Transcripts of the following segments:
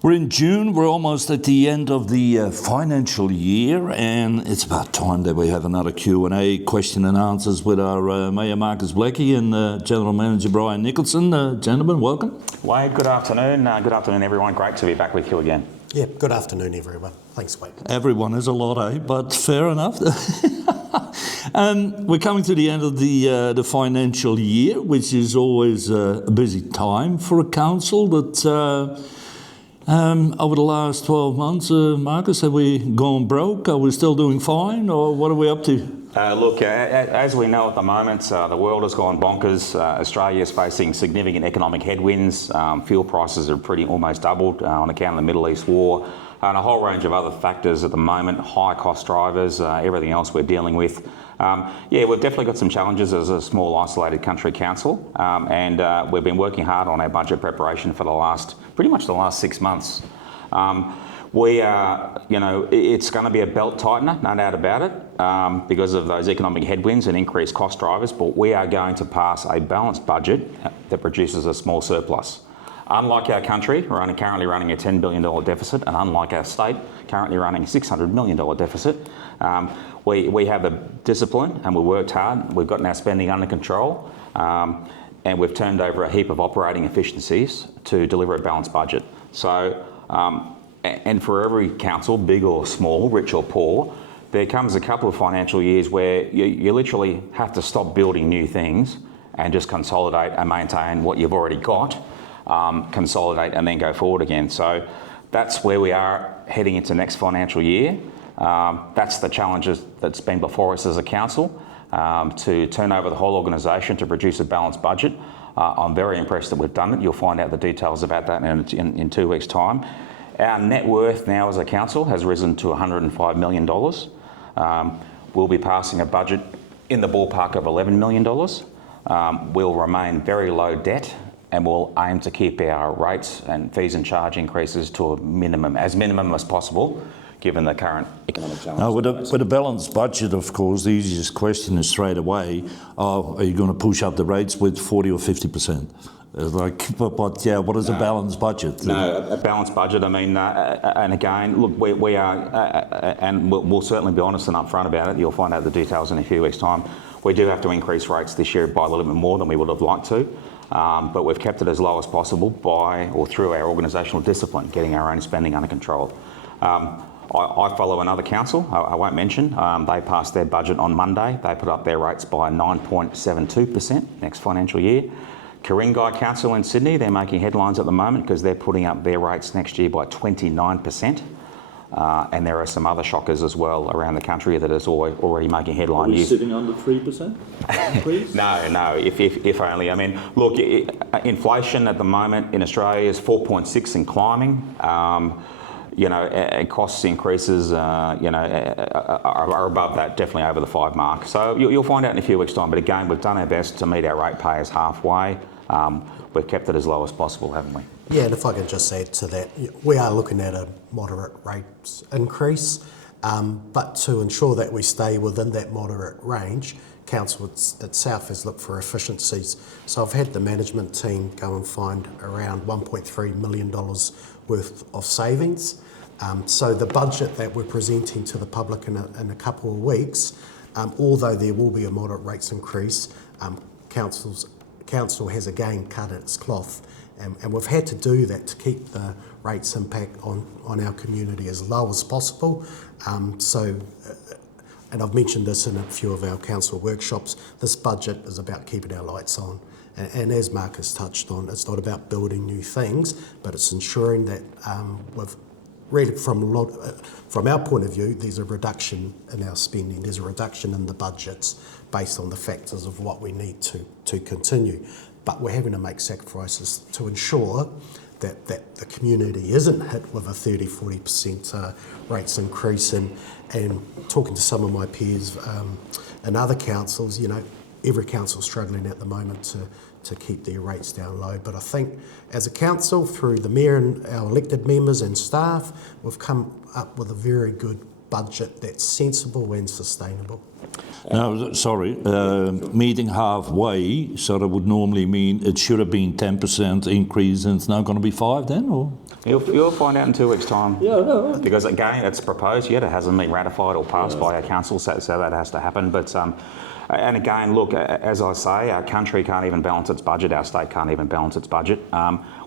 We're in June, we're almost at the end of the financial year, and it's about time that we have another Q&A, question and answers with our Mayor Marcus Blackie and General Manager Bryan Nicholson. Gentlemen, welcome. Wade, good afternoon. Good afternoon, everyone. Great to be back with you again. Yeah, good afternoon, everyone. Thanks, Wade. Everyone is a lot, eh? But fair enough. We're coming to the end of the financial year, which is always a busy time for a council, but over the last 12 months, Marcus, have we gone broke? Are we still doing fine, or what are we up to? Look, as we know at the moment, the world has gone bonkers. Australia is facing significant economic headwinds. Fuel prices are almost doubled on account of the Middle East war, and a whole range of other factors at the moment, high-cost drivers, everything else we're dealing with. We've definitely got some challenges as a small, isolated country council, and we've been working hard on our budget preparation for pretty much the last 6 months. It's going to be a belt tightener, no doubt about it, because of those economic headwinds and increased cost drivers, but we are going to pass a balanced budget that produces a small surplus. Unlike our country, we're currently running a $10 billion deficit, and unlike our state, currently running a $600 million deficit, we have a discipline and we worked hard. We've gotten our spending under control, and we've turned over a heap of operating efficiencies to deliver a balanced budget. So, and for every council, big or small, rich or poor, there comes a couple of financial years where you literally have to stop building new things and just consolidate and maintain what you've already got. Consolidate and then go forward again. So that's where we are heading into next financial year. That's the challenges that's been before us as a council, to turn over the whole organisation to produce a balanced budget. I'm very impressed that we've done it. You'll find out the details about that in 2 weeks' time. Our net worth now as a council has risen to $105 million. We'll be passing a budget in the ballpark of $11 million. We'll remain very low debt, and we'll aim to keep our rates and fees and charge increases to a minimum as possible, given the current economic challenges. Now, with a balanced budget, of course, the easiest question is straight away, are you going to push up the rates with 40 or 50%? What is a balanced budget? No, a balanced budget, I mean, and again, look, we are, and we'll certainly be honest and upfront about it. You'll find out the details in a few weeks' time. We do have to increase rates this year by a little bit more than we would have liked to. But we've kept it as low as possible through our organisational discipline, getting our own spending under control. I follow another council, I won't mention. They passed their budget on Monday. They put up their rates by 9.72% next financial year. Ku-ring-gai Council in Sydney, they're making headlines at the moment because they're putting up their rates next year by 29%. And there are some other shockers as well around the country that is already making headlines. Are we sitting under 3%? No, if only. I mean, look, inflation at the moment in Australia is 4.6 and climbing. Cost increases, are above that, definitely over the 5 mark. So you'll find out in a few weeks' time. But again, we've done our best to meet our ratepayers halfway. We've kept it as low as possible, haven't we? Yeah, and if I can just add to that, we are looking at a moderate rates increase, but to ensure that we stay within that moderate range, Council itself has looked for efficiencies. So I've had the management team go and find around $1.3 million worth of savings. So the budget that we're presenting to the public in a couple of weeks, although there will be a moderate rates increase, Council has again cut its cloth, and we've had to do that to keep the rates impact on our community as low as possible. And I've mentioned this in a few of our council workshops, this budget is about keeping our lights on. And as Marcus touched on, it's not about building new things, but it's ensuring that from our point of view, there's a reduction in our spending, there's a reduction in the budgets based on the factors of what we need to continue. But we're having to make sacrifices to ensure that the community isn't hit with a 30-40% rates increase. And talking to some of my peers and other councils, every council's struggling at the moment to keep their rates down low. But I think as a council, through the Mayor and our elected members and staff, we've come up with a very good budget that's sensible and sustainable. No, sorry, meeting halfway, so that would normally mean it should have been 10% increase and it's now going to be 5 then, or? You'll find out in 2 weeks' time. Yeah, no. Because again, it's proposed yet. It hasn't been ratified or passed by our council, so that has to happen. But and again, look, as I say, our country can't even balance its budget. Our state can't even balance its budget.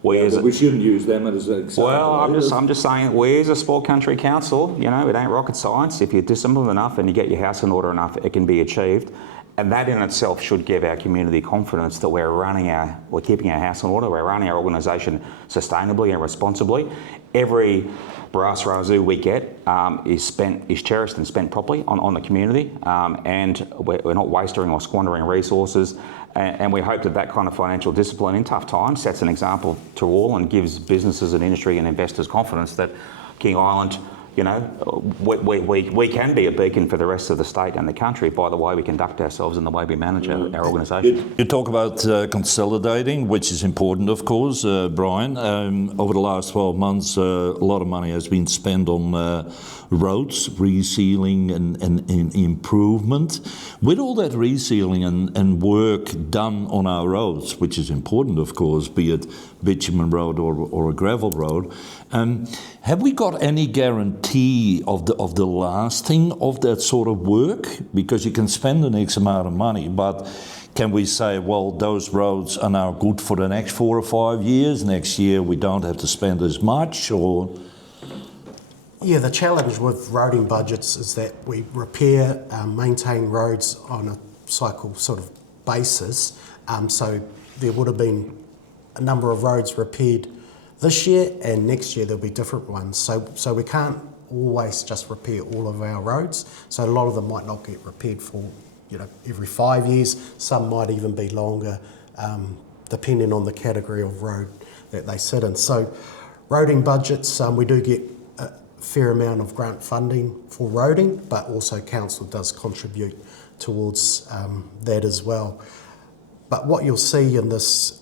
We shouldn't use them as an example. Well, I'm just saying, we as a small country council, it ain't rocket science. If you're disciplined enough and you get your house in order enough, it can be achieved. And that in itself should give our community confidence that we're keeping our house in order, we're running our organisation sustainably and responsibly. Every brass razoo we get is cherished and spent properly on the community, and we're not wasting or squandering resources. And we hope that kind of financial discipline in tough times sets an example to all and gives businesses and industry and investors confidence that King Island, we can be a beacon for the rest of the state and the country by the way we conduct ourselves and the way we manage our organisation. You talk about consolidating, which is important, of course, Bryan. Over the last 12 months, a lot of money has been spent on roads, resealing and improvement. With all that resealing and work done on our roads, which is important, of course, be it bitumen road or a gravel road, have we got any guarantee of the lasting of that sort of work? Because you can spend an X amount of money, but can we say, well, those roads are now good for the next 4 or 5 years? Next year we don't have to spend as much, or? Yeah, the challenge with roading budgets is that we repair, maintain roads on a cycle sort of basis. So there would have been a number of roads repaired this year, and next year there'll be different ones. So we can't always just repair all of our roads. So a lot of them might not get repaired for every 5 years. Some might even be longer, depending on the category of road that they sit in. So roading budgets, we do get a fair amount of grant funding for roading, but also council does contribute towards that as well. But what you'll see in this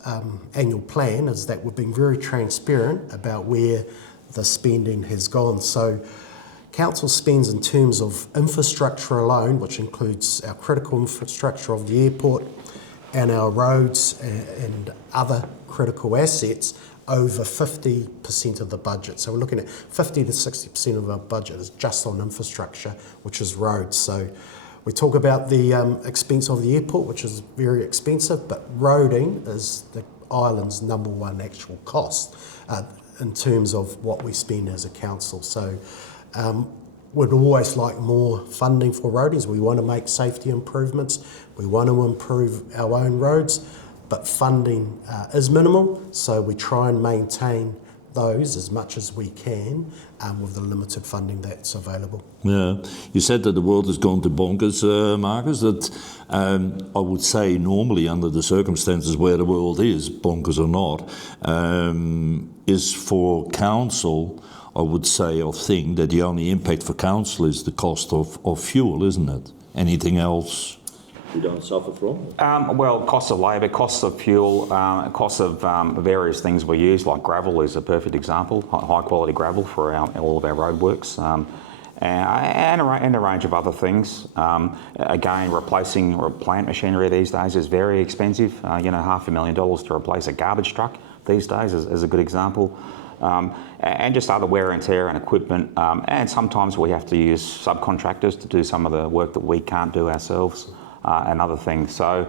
annual plan is that we've been very transparent about where the spending has gone. So council spends in terms of infrastructure alone, which includes our critical infrastructure of the airport and our roads and other critical assets, over 50% of the budget. So we're looking at 50 to 60% of our budget is just on infrastructure, which is roads. So we talk about the expense of the airport, which is very expensive, but roading is the island's number one actual cost in terms of what we spend as a council. So we'd always like more funding for roadings. We want to make safety improvements. We want to improve our own roads, but funding is minimal, so we try and maintain those as much as we can with the limited funding that's available. Yeah, you said that the world has gone to bonkers, Marcus. That I would say normally under the circumstances where the world is, bonkers or not, is for council, I would say or think that the only impact for council is the cost of fuel, isn't it? Anything else you don't suffer from? Well, costs of labour, costs of fuel, costs of various things we use, like gravel is a perfect example, high quality gravel for all of our roadworks, and a range of other things. Again, replacing plant machinery these days is very expensive. $500,000 to replace a garbage truck these days is a good example. And just other wear and tear and equipment, and sometimes we have to use subcontractors to do some of the work that we can't do ourselves. And other things. So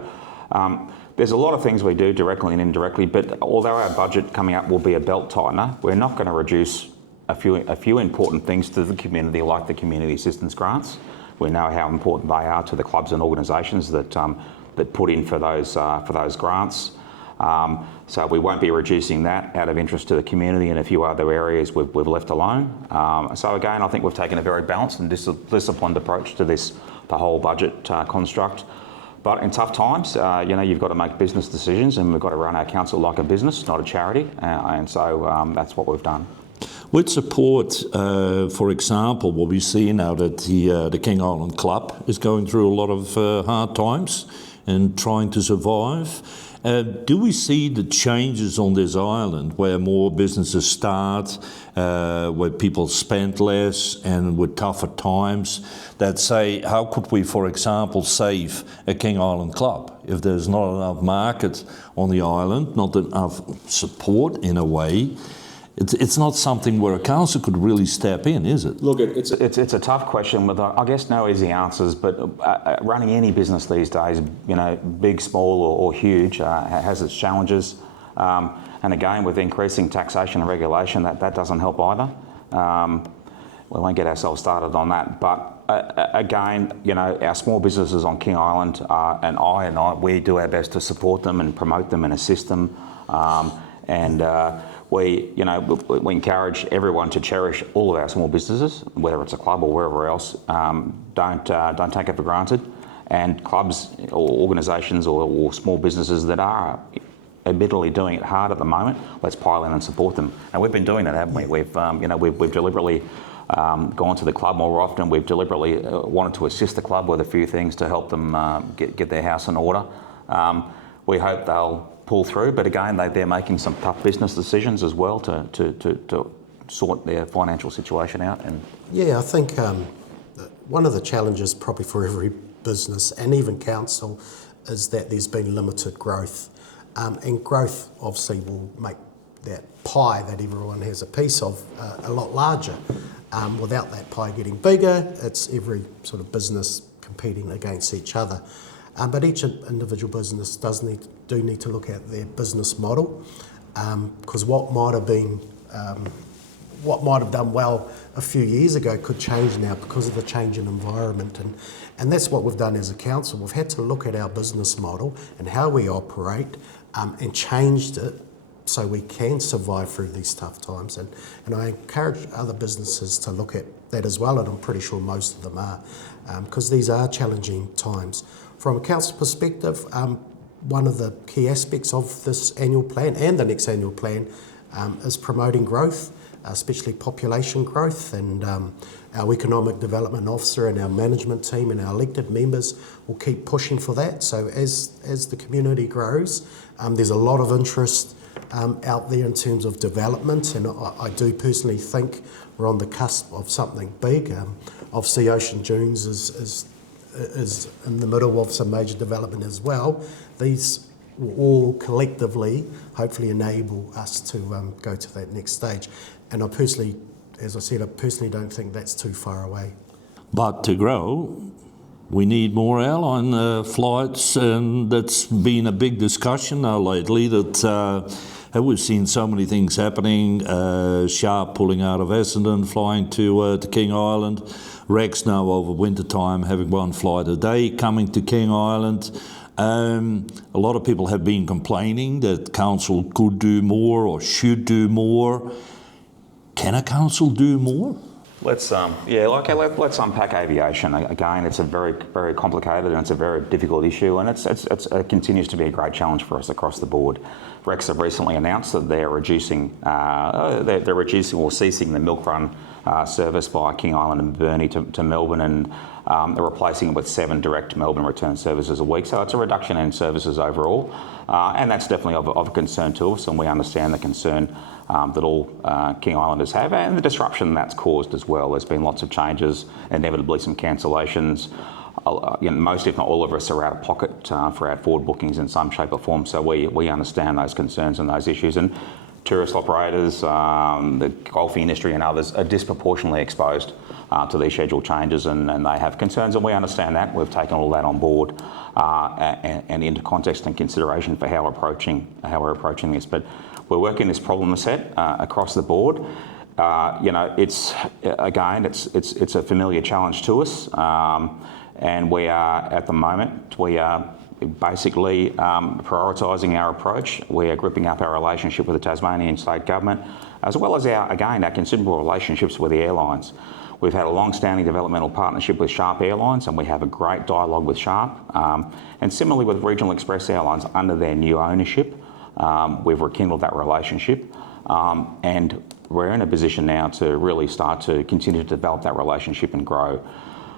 there's a lot of things we do directly and indirectly, but although our budget coming up will be a belt tightener, we're not going to reduce a few important things to the community, like the community assistance grants. We know how important they are to the clubs and organisations that put in for those grants. So we won't be reducing that out of interest to the community, and a few other areas we've left alone. So again, I think we've taken a very balanced and disciplined approach to the whole budget construct. But in tough times, you've got to make business decisions, and we've got to run our council like a business, not a charity, and so that's what we've done. With support, for example, what we see now that the King Island Club is going through a lot of hard times and trying to survive. Do we see the changes on this island where more businesses start, where people spend less, and with tougher times, that say, how could we, for example, save a King Island Club? If there's not enough market on the island, not enough support in a way, it's not something where a council could really step in, is it? Look, it's a tough question with, I guess, no easy answers, but running any business these days, you know, big, small or huge, has its challenges. And again, with increasing taxation and regulation, that doesn't help either. We won't get ourselves started on that, but again, you know, our small businesses on King Island, we do our best to support them and promote them and assist them. We encourage everyone to cherish all of our small businesses, whether it's a club or wherever else. Don't take it for granted. And clubs or organisations or small businesses that are admittedly doing it hard at the moment, let's pile in and support them. And we've been doing that, haven't we? We've deliberately gone to the club more often. We've deliberately wanted to assist the club with a few things to help them get their house in order. We hope they'll pull through, but again, they're making some tough business decisions as well to sort their financial situation out. And yeah, I think one of the challenges probably for every business and even council is that there's been limited growth. And growth obviously will make that pie that everyone has a piece of a lot larger. Without that pie getting bigger, it's every sort of business competing against each other. But each individual business do need to look at their business model, because what might have done well a few years ago could change now because of the change in environment. And that's what we've done as a council. We've had to look at our business model and how we operate and changed it so we can survive through these tough times. And I encourage other businesses to look at that as well, and I'm pretty sure most of them are, because these are challenging times. From a council perspective, one of the key aspects of this annual plan and the next annual plan is promoting growth, especially population growth, and our economic development officer and our management team and our elected members will keep pushing for that. So as the community grows, there's a lot of interest out there in terms of development, and I do personally think we're on the cusp of something big. Obviously Ocean Dunes is in the middle of some major development as well. These will all collectively hopefully enable us to go to that next stage. And I personally don't think that's too far away. But to grow, we need more airline flights, and that's been a big discussion now lately, that we've seen so many things happening. Sharp pulling out of Essendon, flying to King Island. Rex now over winter time having one flight a day coming to King Island. A lot of people have been complaining that council could do more or should do more. Can a council do more? Let's unpack aviation. Again, it's a very, very complicated and it's a very difficult issue, and it continues to be a great challenge for us across the board. Rex have recently announced that they're reducing or ceasing the milk run service via King Island and Burnie to Melbourne, and they're replacing it with 7 direct Melbourne return services a week. So it's a reduction in services overall, and that's definitely of concern to us, and we understand the concern that all King Islanders have, and the disruption that's caused as well. There's been lots of changes, inevitably some cancellations. Most, if not all of us, are out of pocket for our forward bookings in some shape or form, so we understand those concerns and those issues. And tourist operators, the golfing industry and others are disproportionately exposed to these schedule changes, and they have concerns, and we understand that. We've taken all that on board and into context and consideration for how we're approaching this. But we're working this problem set across the board. It's a familiar challenge to us, and we are at the moment basically prioritising our approach. We are gripping up our relationship with the Tasmanian State Government, as well as our considerable relationships with the airlines. We've had a long-standing developmental partnership with Sharp Airlines, and we have a great dialogue with Sharp. And similarly with Regional Express Airlines under their new ownership, we've rekindled that relationship. And we're in a position now to really start to continue to develop that relationship and grow.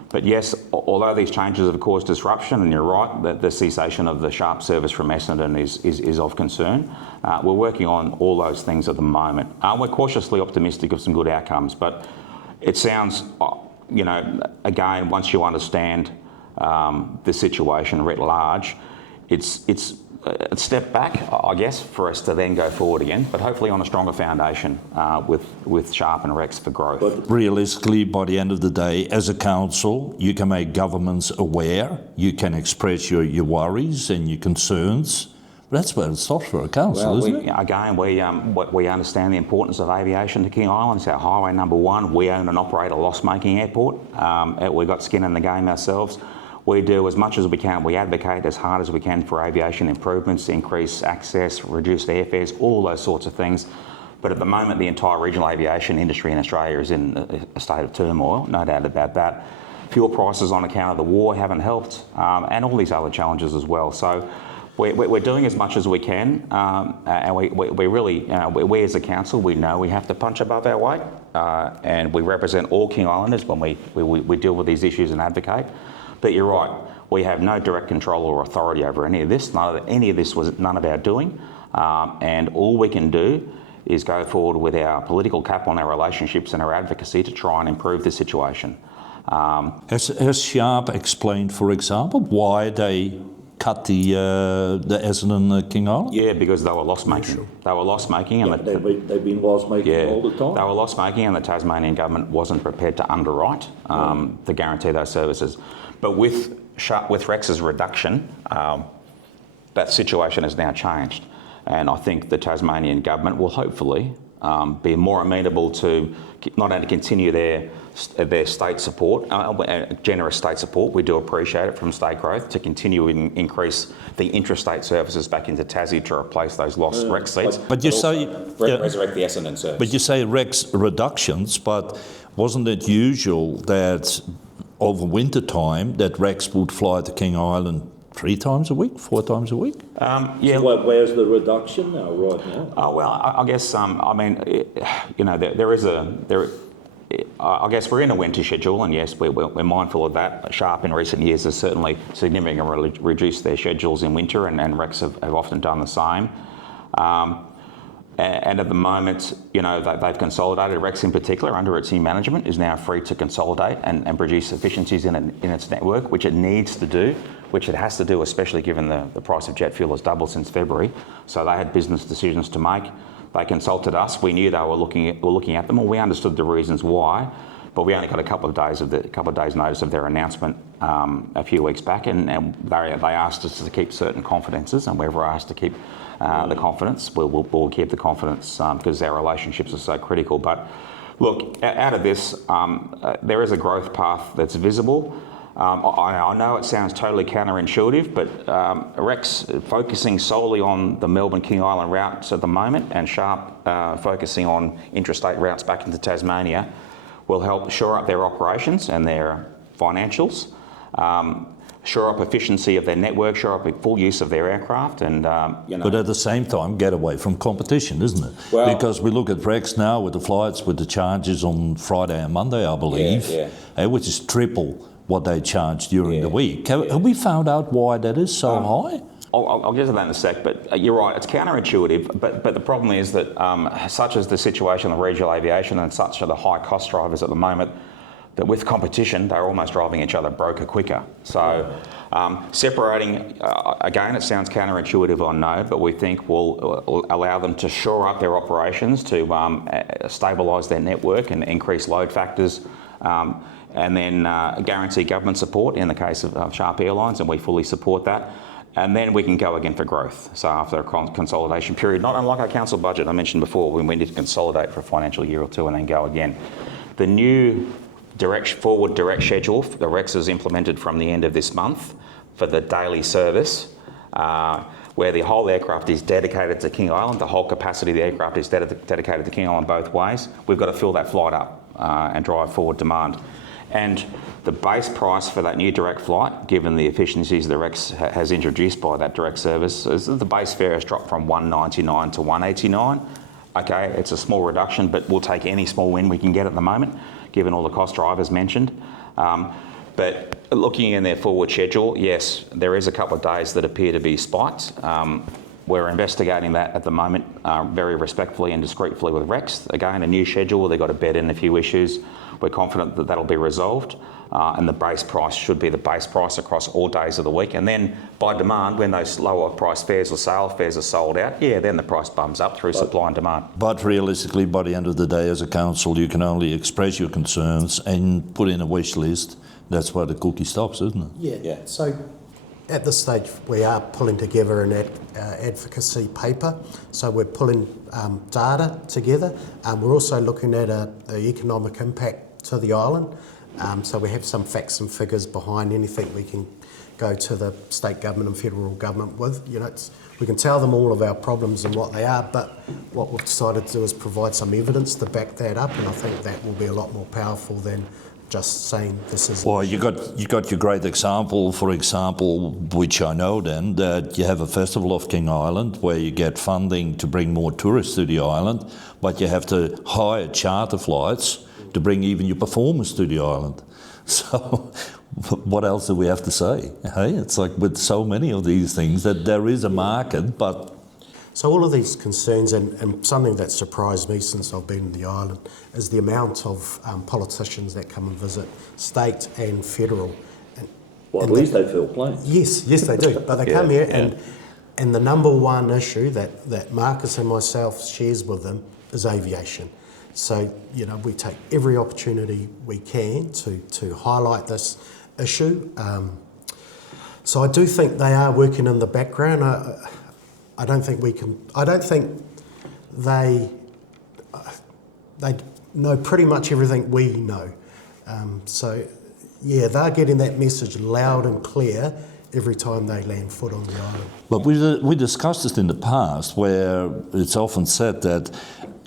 But yes, although these changes have caused disruption, and you're right, the cessation of the Sharp service from Essendon is of concern, we're working on all those things at the moment. We're cautiously optimistic of some good outcomes, but it sounds, again, once you understand the situation writ large, it's a step back, I guess, for us to then go forward again, but hopefully on a stronger foundation with Sharp and Rex for growth. Realistically, by the end of the day, as a council, you can make governments aware, you can express your worries and your concerns. That's where it stops for a council, isn't it? Again, we understand the importance of aviation to King Island. It's our highway number one. We own and operate a loss-making airport. We've got skin in the game ourselves. We do as much as we can. We advocate as hard as we can for aviation improvements, increase access, reduce airfares, all those sorts of things. But at the moment, the entire regional aviation industry in Australia is in a state of turmoil, no doubt about that. Fuel prices on account of the war haven't helped, and all these other challenges as well. So we're doing as much as we can, and we really, we as a council, we know we have to punch above our weight, and we represent all King Islanders when we deal with these issues and advocate. But you're right, we have no direct control or authority over any of this. Any of this was none of our doing, and all we can do is go forward with our political cap on our relationships and our advocacy to try and improve the situation. Has Sharp explained, for example, why they cut the Essendon King Island? Yeah, because they were loss-making. They were loss-making, and they've been loss-making all the time. They were loss-making, and the Tasmanian government wasn't prepared to underwrite to guarantee those services. But with Rex's reduction, that situation has now changed, and I think the Tasmanian government will hopefully be more amenable to not only continue their state support, generous state support. We do appreciate it from state growth, to continue and increase the intrastate services back into Tassie to replace those lost Rex seats. But you say resurrect the Essendon service. But you say Rex reductions, but wasn't it usual that over winter time that Rex would fly to King Island 3 times a week, 4 times a week? Yeah. So where's the reduction now, right now? Oh, well, I guess, I mean, I guess we're in a winter schedule, and yes, we're mindful of that. Sharp in recent years has certainly significantly reduced their schedules in winter, and Rex have often done the same. And at the moment, they've consolidated. Rex in particular, under its new management, is now free to consolidate and produce efficiencies in its network, which it needs to do, which it has to do, especially given the price of jet fuel has doubled since February. So they had business decisions to make. They consulted us. We knew they were looking at them, and we understood the reasons why. But we only got a couple of days notice of their announcement a few weeks back, and they asked us to keep certain confidences, and we're asked to keep the confidence. We'll keep the confidence because our relationships are so critical. But look, out of this, there is a growth path that's visible. I know it sounds totally counterintuitive, but Rex focusing solely on the Melbourne-King Island routes at the moment, and Sharp focusing on intrastate routes back into Tasmania, will help shore up their operations and their financials, shore up efficiency of their network, shore up full use of their aircraft, and But at the same time, get away from competition, isn't it? Well, because we look at Rex now with the flights, with the charges on Friday and Monday, I believe, which is triple what they charge during the week. Have we found out why that is so high? I'll get to that in a sec, but you're right, it's counterintuitive, but the problem is that such is the situation of regional aviation and such are the high cost drivers at the moment, that with competition, they're almost driving each other broker quicker. So separating, again, it sounds counterintuitive, I know, but we think will allow them to shore up their operations, to stabilise their network and increase load factors, and then guarantee government support in the case of Sharp Airlines, and we fully support that. And then we can go again for growth. So after a consolidation period, not unlike our council budget I mentioned before, when we need to consolidate for a financial year or two and then go again. The new forward direct schedule, the Rex is implemented from the end of this month for the daily service, where the whole aircraft is dedicated to King Island, the whole capacity of the aircraft is dedicated to King Island both ways. We've got to fill that flight up and drive forward demand. And the base price for that new direct flight, given the efficiencies the Rex has introduced by that direct service, is the base fare has dropped from $199 to $189. Okay, it's a small reduction, but we'll take any small win we can get at the moment, given all the cost drivers mentioned. But looking in their forward schedule, yes, there is a couple of days that appear to be spikes. we're investigating that at the moment very respectfully and discreetly with Rex. Again, a new schedule. They've got to bed in a few issues. We're confident that that'll be resolved, and the base price should be the base price across all days of the week. And then by demand, when those lower price fares or sale fares are sold out, then the price bumps up through supply and demand. But realistically, by the end of the day, as a council, you can only express your concerns and put in a wish list. That's where the cookie stops, isn't it? Yeah. So at this stage, we are pulling together an advocacy paper. So we're pulling data together. We're also looking at the economic impact to the island. So we have some facts and figures behind anything we can go to the state government and federal government with. We can tell them all of our problems and what they are, but what we've decided to do is provide some evidence to back that up, and I think that will be a lot more powerful than just saying this is... Well, you got your great example, for example, which I know then, that you have a festival of King Island where you get funding to bring more tourists to the island, but you have to hire charter flights to bring even your performers to the island. So what else do we have to say? Hey, it's like with so many of these things that there is a market, but... So all of these concerns, and something that surprised me since I've been in the island, is the amount of politicians that come and visit, state and federal. Well, at least they feel plain. Yes, they do. But they come here and the number one issue that Marcus and myself shares with them is aviation. So, we take every opportunity we can to highlight this issue. So I do think they are working in the background. I don't think they know pretty much everything we know. They're getting that message loud and clear every time they land foot on the island. But we discussed this in the past, where it's often said that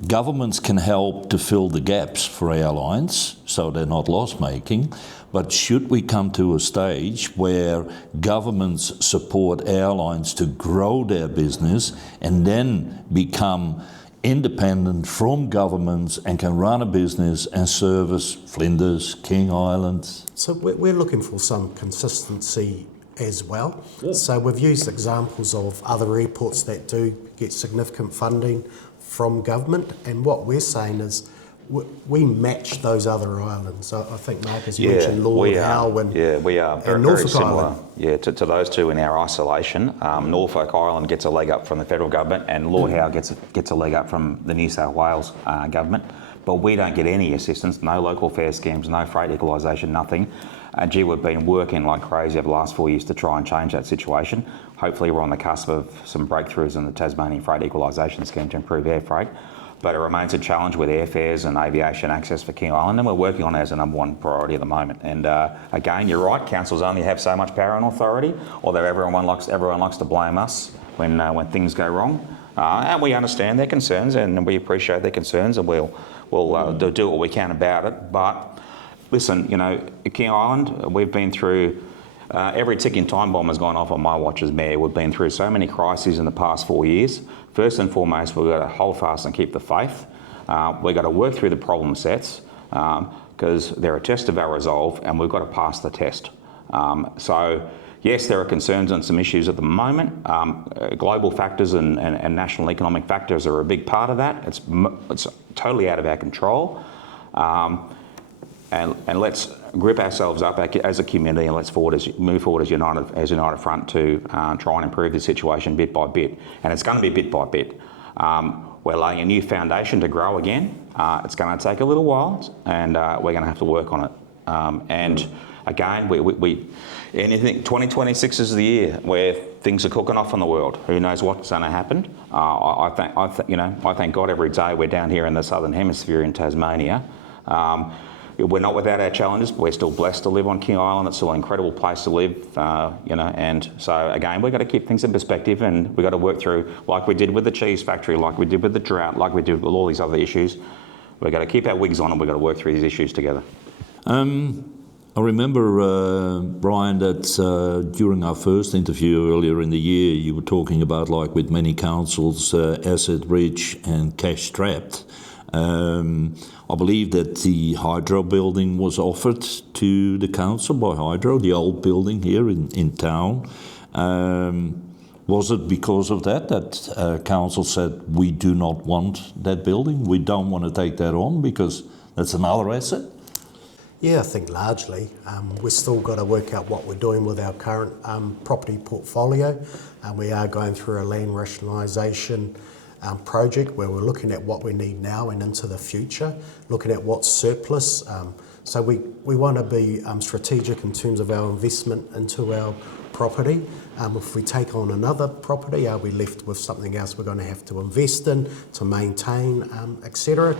governments can help to fill the gaps for airlines, so they're not loss-making. But should we come to a stage where governments support airlines to grow their business and then become independent from governments and can run a business and service Flinders, King Island? So we're looking for some consistency as well. Yeah. So we've used examples of other airports that do get significant funding from government, and what we're saying is we match those other islands. I think Marcus mentioned Lord Howe and we are and very Norfolk similar. Island. To those two in our isolation. Norfolk Island gets a leg up from the federal government, and Lord Howe gets a leg up from the New South Wales government. But we don't get any assistance, no local fare schemes, no freight equalisation, nothing. We've been working like crazy over the last 4 years to try and change that situation. Hopefully we're on the cusp of some breakthroughs in the Tasmanian freight equalisation scheme to improve air freight. But it remains a challenge with airfares and aviation access for King Island, and we're working on it as a number one priority at the moment. And again, you're right, councils only have so much power and authority, although everyone likes to blame us when things go wrong. And we understand their concerns, and we appreciate their concerns, and we'll do what we can about it. But listen, King Island, we've been through, every ticking time bomb has gone off on my watch as mayor. We've been through so many crises in the past 4 years. First and foremost, we've got to hold fast and keep the faith. We've got to work through the problem sets because they're a test of our resolve, and we've got to pass the test. So yes, there are concerns and some issues at the moment. Global factors and national economic factors are a big part of that. It's totally out of our control. And let's grip ourselves up as a community, and let's move forward as united front to try and improve the situation bit by bit. And it's going to be bit by bit. We're laying a new foundation to grow again. It's going to take a little while, and we're going to have to work on it. And again, anything 2026 is the year where things are cooking off in the world. Who knows what's going to happen? I thank God every day we're down here in the Southern Hemisphere in Tasmania. We're not without our challenges, but we're still blessed to live on King Island. It's still an incredible place to live, and so again, we've got to keep things in perspective, and we've got to work through, like we did with the cheese factory, like we did with the drought, like we did with all these other issues. We've got to keep our wigs on, and we've got to work through these issues together. I remember, Bryan, that during our first interview earlier in the year, you were talking about, like with many councils, asset rich and cash strapped. I believe that the Hydro building was offered to the council by Hydro, the old building here in town. Was it because of that council said we do not want that building? We don't want to take that on because that's another asset? Yeah, I think largely. We've still got to work out what we're doing with our current property portfolio. We are going through a land rationalisation project where we're looking at what we need now and into the future, looking at what's surplus. So we want to be strategic in terms of our investment into our property. If we take on another property, are we left with something else we're going to have to invest in, to maintain, etc.?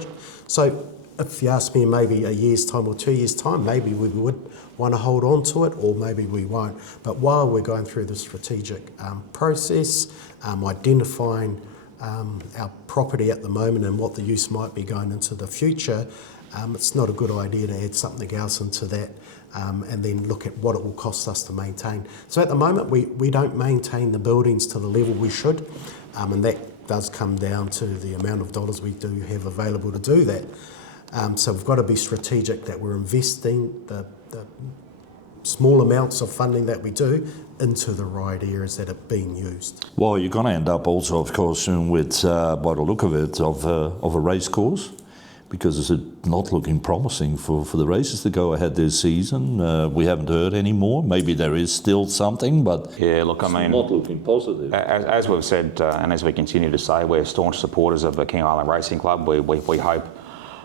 So if you ask me maybe a year's time or 2 years' time, maybe we would want to hold on to it or maybe we won't. But while we're going through the strategic process, identifying our property at the moment and what the use might be going into the future, it's not a good idea to add something else into that and then look at what it will cost us to maintain. So at the moment, we don't maintain the buildings to the level we should, and that does come down to the amount of dollars we do have available to do that. So we've got to be strategic that we're investing the small amounts of funding that we do into the right areas that are being used. Well, you're going to end up also, of course, soon with, by the look of it, of a race course, because it's not looking promising for the races to go ahead this season. We haven't heard any more. Maybe there is still something, but Yeah, look, I mean, not looking positive. as we've said, and as we continue to say, we're staunch supporters of the King Island Racing Club. We hope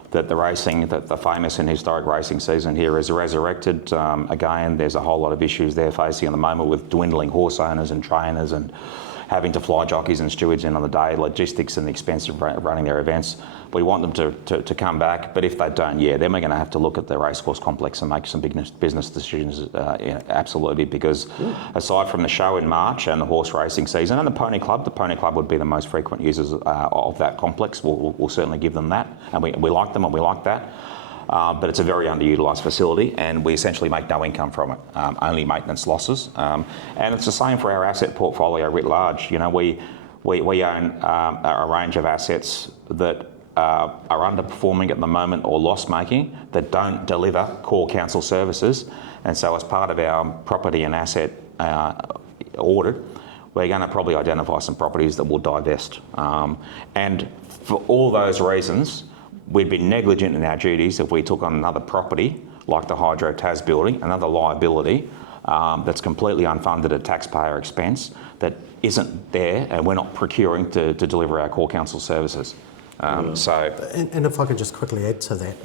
that the racing, that the famous and historic racing season here is resurrected. Again, there's a whole lot of issues they're facing at the moment with dwindling horse owners and trainers and having to fly jockeys and stewards in on the day, logistics and the expense of running their events. We want them to come back, but if they don't, then we're going to have to look at the racecourse complex and make some business decisions, absolutely, because aside from the show in March and the horse racing season and the Pony Club would be the most frequent users of that complex. We'll certainly give them that, and we like them and we like that. But it's a very underutilised facility and we essentially make no income from it, only maintenance losses. And it's the same for our asset portfolio writ large. You know, we own a range of assets that are underperforming at the moment or loss-making that don't deliver core council services. And so as part of our property and asset audit, we're going to probably identify some properties that will divest. And for all those reasons, we'd be negligent in our duties if we took on another property like the Hydro Tas building, another liability that's completely unfunded at taxpayer expense that isn't there and we're not procuring to deliver our core council services. And if I could just quickly add to that,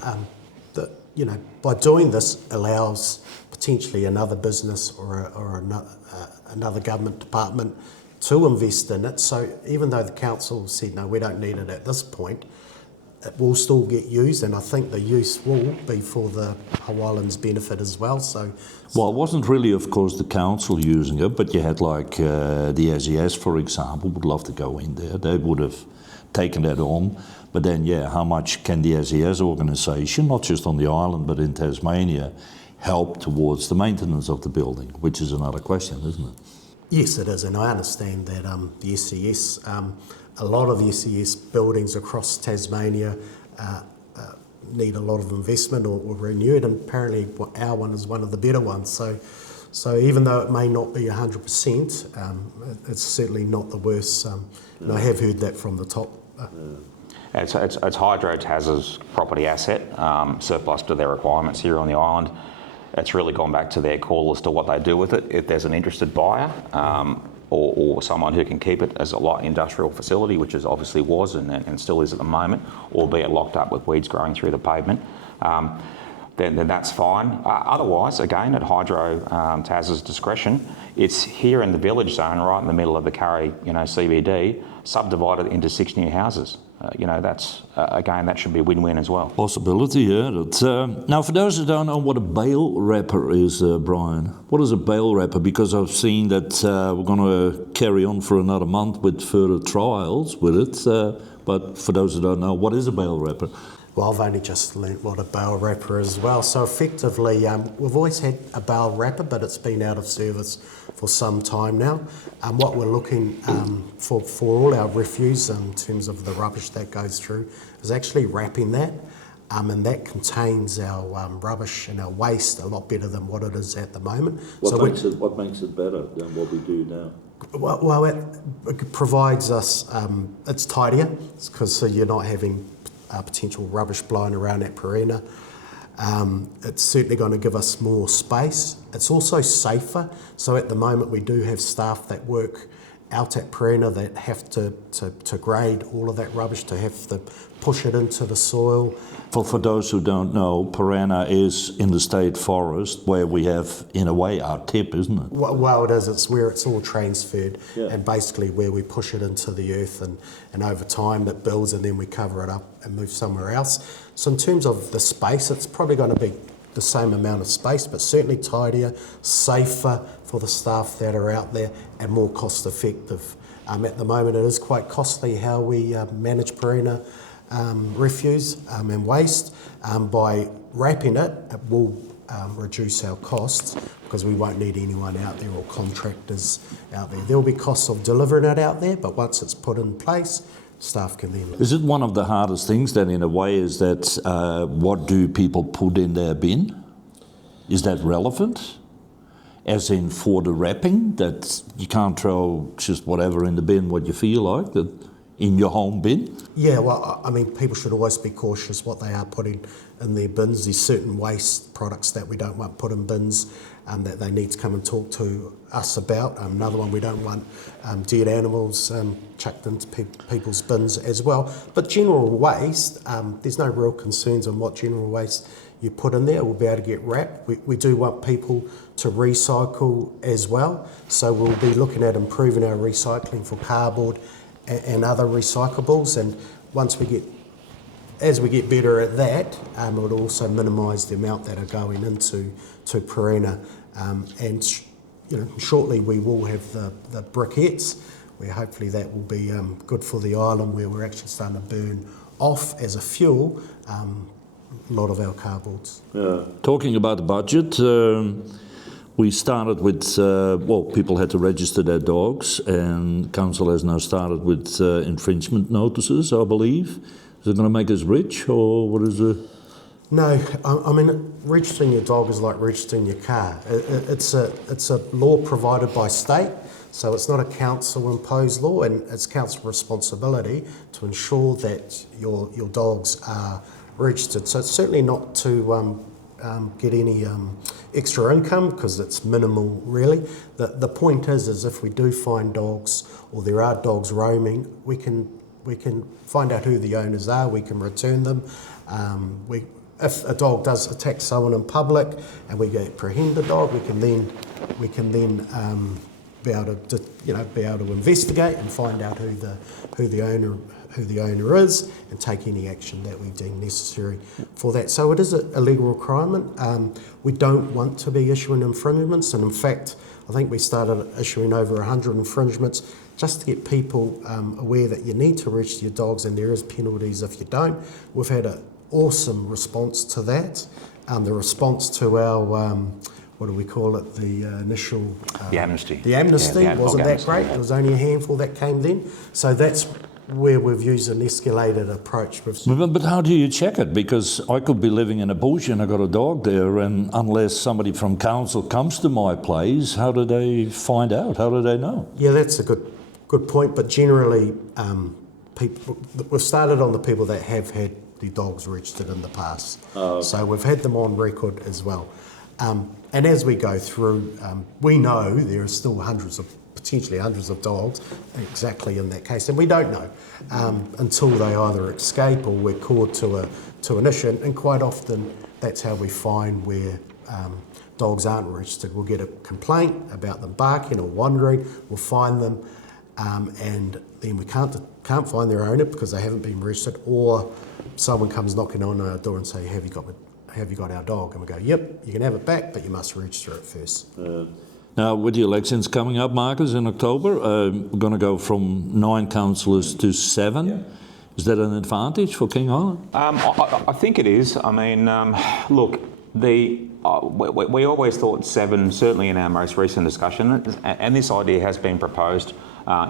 by doing this allows potentially another business or another government department to invest in it. So even though the council said, no, we don't need it at this point, it will still get used, and I think the use will be for the Hawaiians' benefit as well. Well, it wasn't really, of course, the council using it, but you had like the SES, for example, would love to go in there. They would have taken that on. But then, how much can the SES organisation, not just on the island but in Tasmania, help towards the maintenance of the building, which is another question, isn't it? Yes, it is, and I understand that the SES, a lot of the SES buildings across Tasmania need a lot of investment or renewed, and apparently our one is one of the better ones. So even though it may not be 100%, it's certainly not the worst. And I have heard that from the top. It's Hydro Tas's property asset, surplus to their requirements here on the island. It's really gone back to their call as to what they do with it. If there's an interested buyer or someone who can keep it as a light industrial facility, which is obviously was and still is at the moment, albeit locked up with weeds growing through the pavement, then that's fine. Otherwise, again, at Hydro Tas's discretion, it's here in the village zone, right in the middle of the Curry, CBD, subdivided into 6 new houses. That's again, that should be a win-win as well. Possibility, yeah. Now, for those who don't know what a bail wrapper is, Bryan, what is a bail wrapper? Because I've seen that we're going to carry on for another month with further trials with it. But for those who don't know, what is a bail wrapper? Well, I've only just learnt what a bail wrapper is as well. So effectively, we've always had a bail wrapper, but it's been out of service for some time now. What we're looking for all our refuse in terms of the rubbish that goes through is actually wrapping that. And that contains our rubbish and our waste a lot better than what it is at the moment. What makes it better than what we do now? Well, it provides us, it's tidier, because so you're not having potential rubbish blowing around at Purina. It's certainly going to give us more space. It's also safer. So at the moment we do have staff that work out at Purina that have to grade all of that rubbish, to have to push it into the soil. For those who don't know, Purina is in the state forest where we have, in a way, our tip, isn't it? Well, it is. It's where it's all transferred, and basically where we push it into the earth, and over time it builds, and then we cover it up and move somewhere else. So in terms of the space, it's probably going to be the same amount of space, but certainly tidier, safer for the staff that are out there, and more cost effective. At the moment it is quite costly how we manage Purina refuse and waste. By wrapping it, it will reduce our costs, because we won't need anyone out there or contractors out there. There will be costs of delivering it out there, but once it's put in place, staff can then... Is it one of the hardest things then, in a way, is that what do people put in their bin? Is that relevant? As in for the wrapping, that you can't throw just whatever in the bin what you feel like, that in your home bin? Yeah, well, I mean, people should always be cautious what they are putting in their bins. There's certain waste products that we don't want put in bins, that they need to come and talk to us about. Another one, we don't want dead animals chucked into people's bins as well. But general waste, there's no real concerns on what general waste you put in there. We'll be able to get wrapped. We do want people to recycle as well. So we'll be looking at improving our recycling for cardboard and other recyclables, and as we get better at that, it will also minimise the amount that are going into Purina, and shortly we will have the briquettes, where hopefully that will be good for the island, where we're actually starting to burn off as a fuel a lot of our cardboards. Talking about the budget, we started with, people had to register their dogs, and council has now started with infringement notices, I believe. Is it going to make us rich, or what is it? No, I mean, registering your dog is like registering your car. It's a law provided by state, so it's not a council imposed law, and it's council responsibility to ensure that your dogs are registered. So it's certainly not to get any extra income, because it's minimal really. The point is if we do find dogs, or there are dogs roaming, we can find out who the owners are, we can return them. If a dog does attack someone in public and we apprehend the dog, we can then be able to investigate and find out who the owner is, and take any action that we deem necessary for that. So it is a legal requirement. We don't want to be issuing infringements, and in fact I think we started issuing over 100 infringements just to get people aware that you need to register your dogs, and there is penalties if you don't. We've had an awesome response to that. The response to our what do we call it, the initial... the amnesty. The amnesty, wasn't that great? There was only a handful that came then. So that's where we've used an escalated approach. But how do you check it? Because I could be living in a bush and I've got a dog there, and unless somebody from council comes to my place, how do they find out? How do they know? Yeah, that's a good point, but generally we've started on the people that have had the dogs registered in the past. So we've had them on record as well. And as we go through, we know there are still potentially hundreds of dogs exactly in that case, and we don't know until they either escape or we're called to an issue, and quite often that's how we find where dogs aren't registered. We'll get a complaint about them barking or wandering, we'll find them, and then we can't find their owner because they haven't been registered, or someone comes knocking on our door and say, have you got our dog? And we go, yep, you can have it back, but you must register it first. Now, with the elections coming up, Marcus, in October, we're going to go from 9 councillors to 7. Yeah. Is that an advantage for King Island? I think it is. I mean, look, we always thought 7, certainly in our most recent discussion, and this idea has been proposed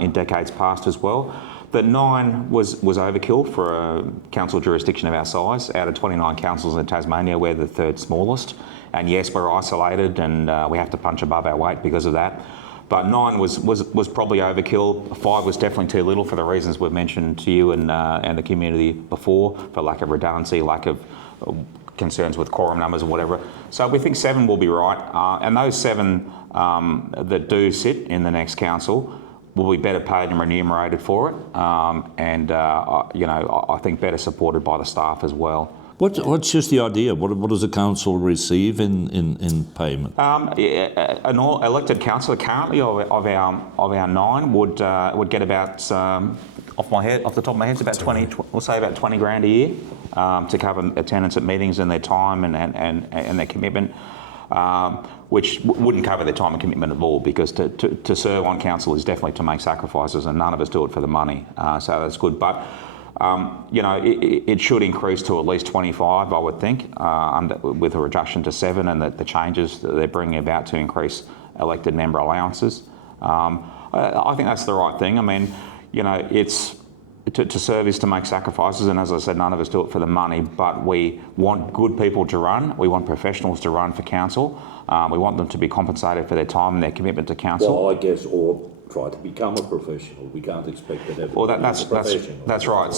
in decades past as well, that 9 was overkill for a council jurisdiction of our size. Out of 29 councils in Tasmania, we're the 3rd smallest. And yes, we're isolated and we have to punch above our weight because of that. But 9 was probably overkill. 5 was definitely too little for the reasons we've mentioned to you and the community before, for lack of redundancy, lack of concerns with quorum numbers or whatever. So we think 7 will be right. And those 7 that do sit in the next council will be better paid and remunerated for it. I think better supported by the staff as well. What's just the idea? What does the council receive in payment? An elected councillor currently of our 9 would get about off the top of my head, it's about 20. We'll say about 20 grand a year to cover attendance at meetings and their time and their commitment. Which wouldn't cover their time and commitment at all, because to serve on council is definitely to make sacrifices, and none of us do it for the money. So that's good. But it should increase to at least 25, I would think, with a reduction to 7 and the changes that they're bringing about to increase elected member allowances. I think that's the right thing. I mean, it's to serve is to make sacrifices, and as I said, none of us do it for the money, but we want good people to run. We want professionals to run for council. We want them to be compensated for their time and their commitment to council. Well, I guess, or try to become a professional. We can't expect that everyone Well, is a professional. that's right.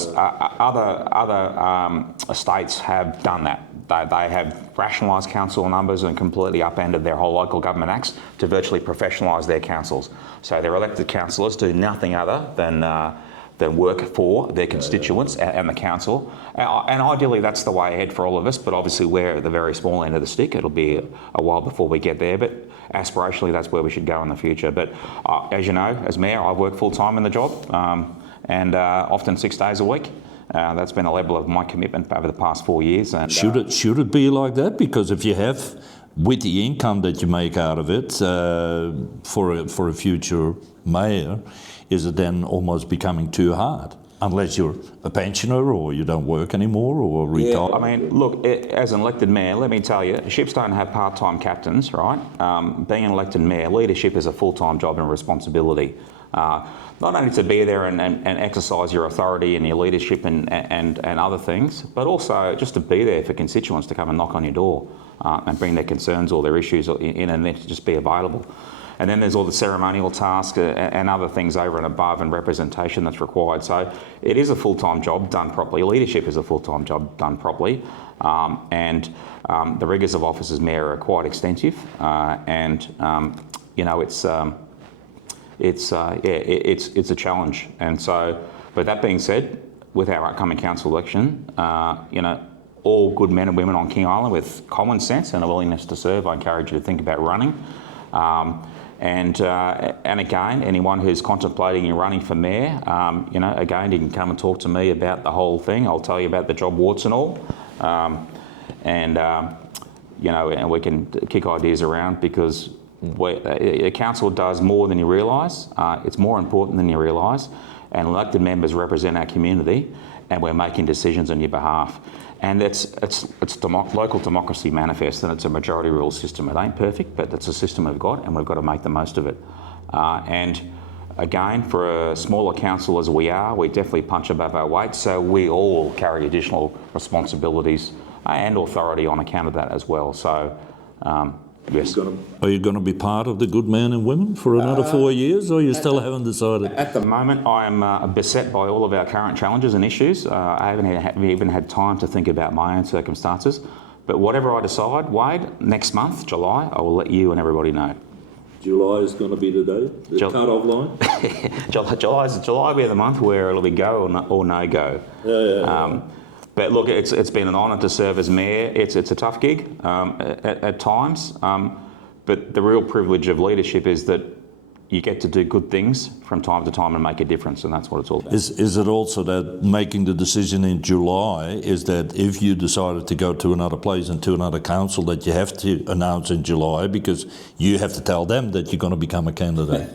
Other states have done that. They have rationalised council numbers and completely upended their whole local government acts to virtually professionalise their councils. So their elected councillors do nothing other than work for their constituents and the council. And ideally that's the way ahead for all of us, but obviously we're at the very small end of the stick. It'll be a while before we get there, but aspirationally that's where we should go in the future. But as you know, as Mayor, I've worked full time in the job and often 6 days a week. That's been a level of my commitment over the past 4 years. And Should it be like that? Because if you have, with the income that you make out of it, for a future mayor, is it then almost becoming too hard? Unless you're a pensioner or you don't work anymore or retire. I mean, look, as an elected mayor, let me tell you, ships don't have part-time captains, right? Being an elected mayor, leadership is a full-time job and responsibility. Not only to be there and exercise your authority and your leadership and other things, but also just to be there for constituents to come and knock on your door and bring their concerns or their issues in, and then to just be available. And then there's all the ceremonial tasks and other things over and above, and representation that's required. So it is a full-time job done properly. Leadership is a full-time job done properly. The rigours of office as mayor are quite extensive. It's a challenge. And so, but that being said, with our upcoming council election, all good men and women on King Island with common sense and a willingness to serve, I encourage you to think about running. And again, anyone who's contemplating running for mayor, again, you can come and talk to me about the whole thing. I'll tell you about the job, warts and all, and we can kick ideas around, because a council does more than you realise. It's more important than you realise, and elected members represent our community, and we're making decisions on your behalf. And it's local democracy manifest, and it's a majority rule system. It ain't perfect, but it's a system we've got, and we've got to make the most of it. And again, for a smaller council as we are, we definitely punch above our weight, so we all carry additional responsibilities and authority on account of that as well. So, yes. Are you going to be part of the good men and women for another 4 years, or you still haven't decided? At the moment, I'm beset by all of our current challenges and issues. I haven't even had time to think about my own circumstances. But whatever I decide, Wade, next month, July, I will let you and everybody know. July is going to be the day, the cut-off line? July will be the month where it'll be go or no go. Yeah. But look, it's been an honour to serve as mayor. It's a tough gig at times, but the real privilege of leadership is that you get to do good things from time to time and make a difference, and that's what it's all about. Is it also that making the decision in July is that if you decided to go to another place and to another council, that you have to announce in July, because you have to tell them that you're going to become a candidate?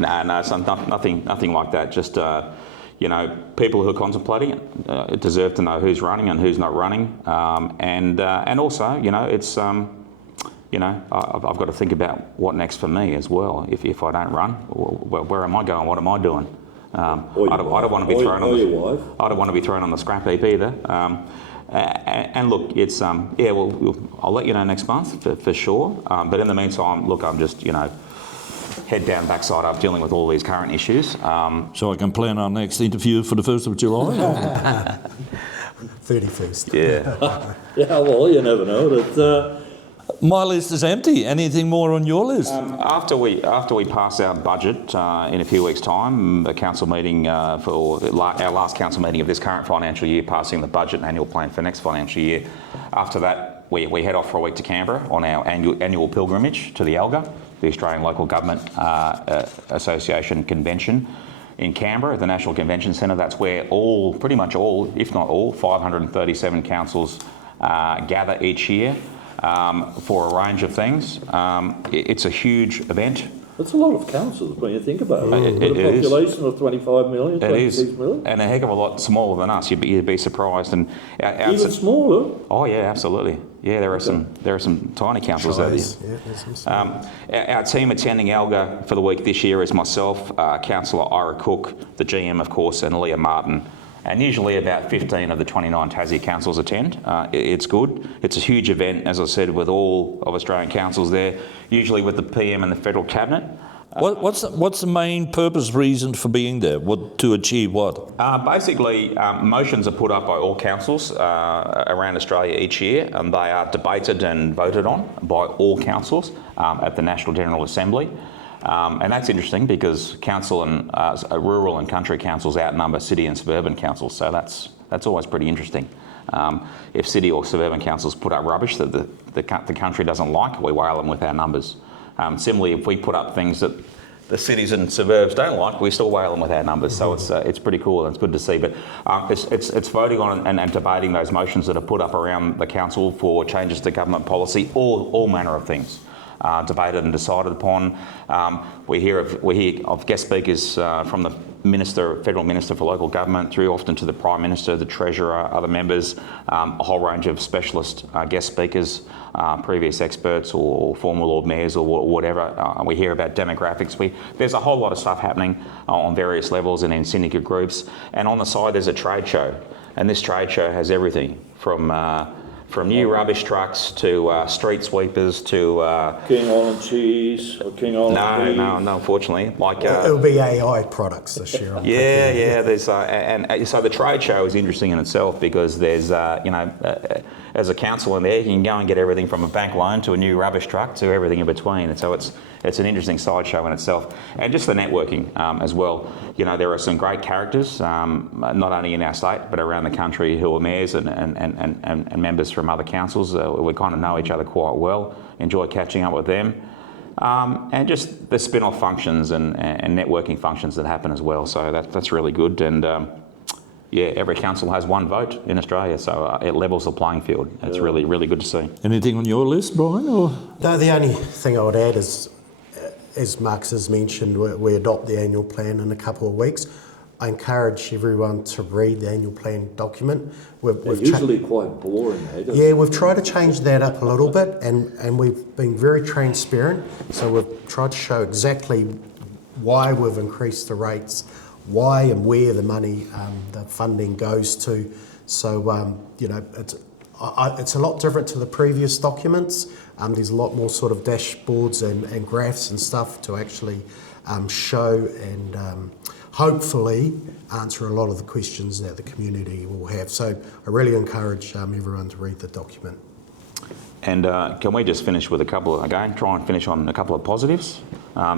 No, it's nothing like that. Just people who are contemplating it deserve to know who's running and who's not running, and also, it's. I've got to think about what next for me as well. If I don't run, where am I going? What am I doing? I don't want to be thrown on the scrap heap either. And look, it's I'll let you know next month for sure. But in the meantime, look, I'm just head down, backside up, dealing with all these current issues. So I can plan our next interview for the 1st of July? 31st. Yeah. Yeah, well, you never know. That, My list is empty. Anything more on your list? After we pass our budget in a few weeks' time, the council meeting our last council meeting of this current financial year, passing the budget and annual plan for next financial year. After that, we head off for a week to Canberra on our annual pilgrimage to the ALGA, the Australian Local Government Association Convention in Canberra at the National Convention Centre. That's where pretty much all, if not all, 537 councils gather each year. For a range of things. It's a huge event. that's a lot of councils when you think about it. It With a is. population of 25 million, It is, 26 million. and a heck of a lot smaller than us. You'd be surprised. And Even smaller. oh yeah, absolutely. Yeah, there are some tiny councils out Shires, there. yeah, there's some stuff. Our team attending ALGA for the week this year is myself, Councillor Ira Cook, the GM of course, and Leah Martin. And usually about 15 of the 29 Tassie councils attend. It's good. It's a huge event, as I said, with all of Australian councils there, usually with the PM and the federal cabinet. What's the main purpose, reason for being there? What to achieve what? Basically, motions are put up by all councils around Australia each year, and they are debated and voted on by all councils at the National General Assembly. And that's interesting because council and rural and country councils outnumber city and suburban councils, so that's always pretty interesting. If city or suburban councils put up rubbish that the country doesn't like, we whale them with our numbers. Similarly, if we put up things that the cities and suburbs don't like, we still whale them with our numbers. So it's pretty cool and it's good to see. But it's voting on and debating those motions that are put up around the council for changes to government policy, all manner of things. Debated and decided upon. We hear of guest speakers from the Federal Minister for Local Government through often to the Prime Minister, the Treasurer, other members, a whole range of specialist guest speakers, previous experts or former Lord Mayors or whatever. We hear about demographics. There's a whole lot of stuff happening on various levels and in syndicate groups. And on the side there's a trade show. And this trade show has everything from new rubbish trucks to street sweepers to... King Island cheese or King Island beef. No, unfortunately. It'll be AI products this year. I'm thinking. Yeah. There's and so the trade show is interesting in itself because there's as a council in there, you can go and get everything from a bank loan to a new rubbish truck to everything in between. And so it's an interesting sideshow in itself, and just the networking as well. There are some great characters, not only in our state but around the country, who are mayors and members from other councils. We kind of know each other quite well. Enjoy catching up with them. And just the spin-off functions and networking functions that happen as well. So that's really good. And every council has one vote in Australia, so it levels the playing field. It's really, really good to see. Anything on your list, Bryan? Or? No, the only thing I would add is, as Marcus has mentioned, we adopt the annual plan in a couple of weeks. I encourage everyone to read the annual plan document. They're usually quite boring, Yeah, we've tried to change that up a little bit, and we've been very transparent. So we've tried to show exactly why we've increased the rates, why and where the money, the funding goes to. So, it's a lot different to the previous documents. There's a lot more sort of dashboards and graphs and stuff to actually show and hopefully answer a lot of the questions that the community will have. So I really encourage everyone to read the document. And can we just finish with try and finish on a couple of positives?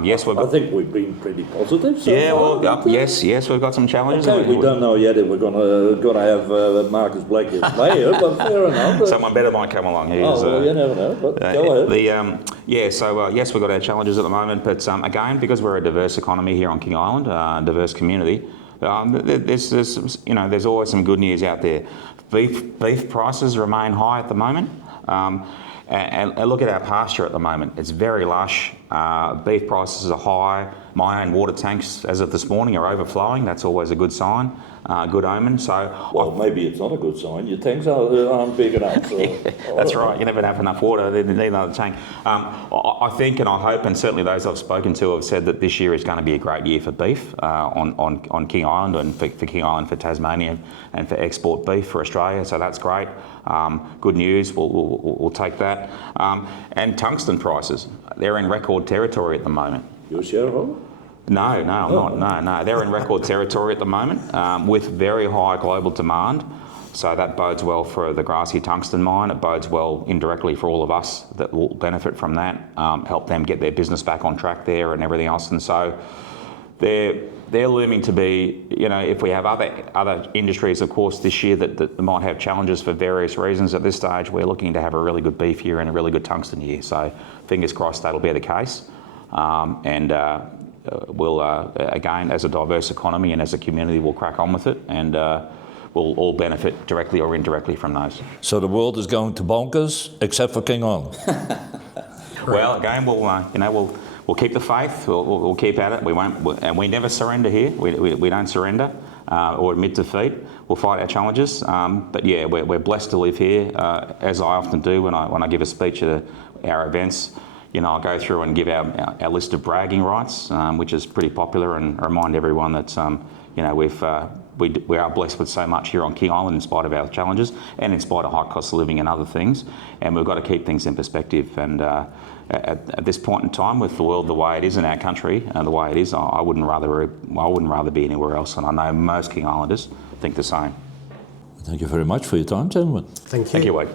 Yes, we've got... I think we've been pretty positive so far. Yes, we've got some challenges. Okay, we don't know yet if we're going to have Marcus Blackie as mayor, but fair enough. Someone better might come along. You never know, but go ahead. Yes, we've got our challenges at the moment, but again, because we're a diverse economy here on King Island, diverse community, there's always some good news out there. Beef prices remain high at the moment. And look at our pasture at the moment. It's very lush. Beef prices are high. My own water tanks, as of this morning, are overflowing. That's always a good sign, good omen. So, maybe it's not a good sign. Your tanks aren't big enough. So that's right. You never have enough water. They need another tank. I think, and I hope, and certainly those I've spoken to have said that this year is going to be a great year for beef on King Island and for King Island, for Tasmania, and for export beef for Australia. So that's great. Good news. We'll take that. And tungsten prices, they're in record territory at the moment. You a shareholder? No, I'm not. No. They're in record territory at the moment with very high global demand. So that bodes well for the Grassy tungsten mine. It bodes well indirectly for all of us that will benefit from that, help them get their business back on track there and everything else. And so they're looming to be, if we have other industries, of course, this year that might have challenges for various reasons. At this stage, we're looking to have a really good beef year and a really good tungsten year. So fingers crossed that'll be the case. We'll, again, as a diverse economy and as a community, we'll crack on with it and we'll all benefit directly or indirectly from those. So the world is going to bonkers, except for King Island. Well, again, we'll keep the faith. We'll keep at it. We won't, and we never surrender here. We don't surrender or admit defeat. We'll fight our challenges. But yeah, we're blessed to live here, as I often do when I give a speech at our events. I'll go through and give our list of bragging rights, which is pretty popular, and remind everyone that we are blessed with so much here on King Island in spite of our challenges and in spite of high cost of living and other things. And we've got to keep things in perspective. And at this point in time, with the world the way it is in our country and the way it is, I wouldn't rather be anywhere else. And I know most King Islanders think the same. Thank you very much for your time, gentlemen. Thank you. Thank you, Wade.